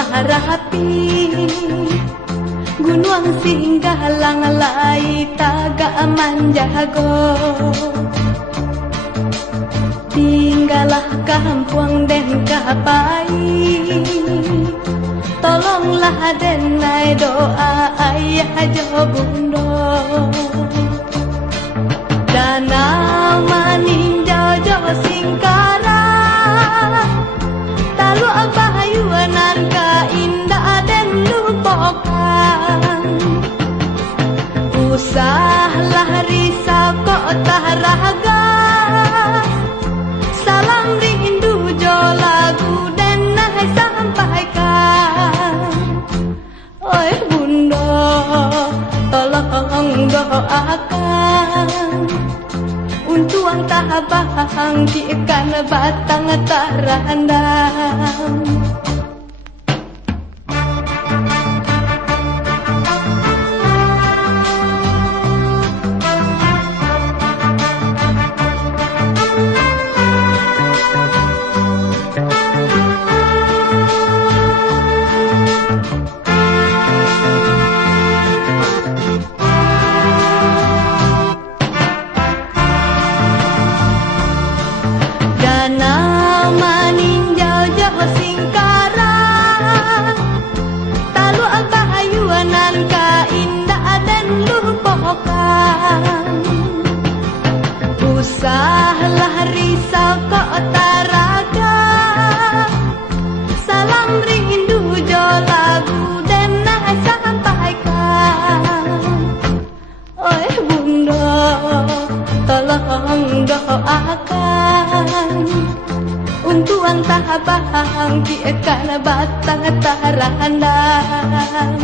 maharapi gunung singgah langalai taga manjago. Tinggalah kampung dan kapai, tolonglah denai doa ayah jo bundo. Danau maninjau jo singkara, talu abayuanan ka indah dan lupakan. Usahlah risau kok tahraga, salam rindu jo lagu dan nahai sampaikan. Oi bundo, tolong doakan untuk ang tahabang di ikan batang tarandang. Danau maninjau jo singkara, talu abayuanan ka indah dan lupakan. Usahlah risau kok taraga, salam rindu jo lagu dan nahai sampaikan. Oi bundo, tolong doakan untuk ang tahabang di ikan batang tarandang.